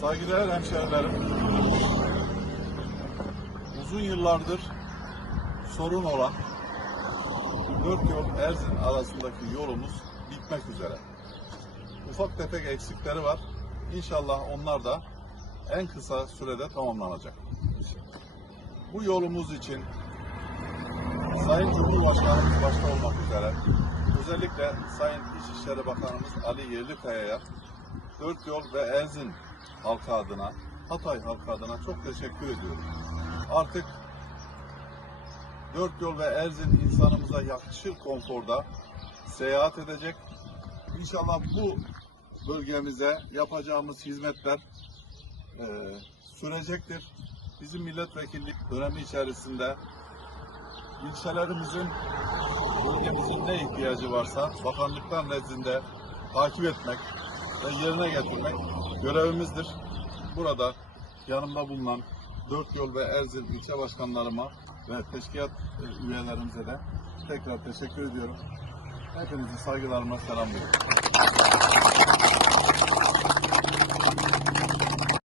Saygıdeğer hemşehrilerim, uzun yıllardır sorun olan dört yol Erzin arasındaki yolumuz bitmek üzere. Ufak tefek eksikleri var. İnşallah onlar da en kısa sürede tamamlanacak. Bu yolumuz için Sayın Cumhurbaşkanımız başta olmak üzere özellikle Sayın İçişleri Bakanımız Ali Yerlikaya'ya Dört Yol ve Erzin halkı adına, Hatay halkı adına çok teşekkür ediyorum. Artık Dört Yol ve Erzin insanımıza yakışır konforda seyahat edecek. İnşallah bu bölgemize yapacağımız hizmetler e, sürecektir. Bizim milletvekillik dönemi içerisinde ilçelerimizin, bölgemizin ne ihtiyacı varsa bakanlıklar nezdinde takip etmek ve yerine getirmek görevimizdir. Burada yanımda bulunan Dört Yol ve Erzin ilçe başkanlarıma ve teşkilat e, üyelerimize de tekrar teşekkür ediyorum. Hepinizi saygılarıma selamlıyorum.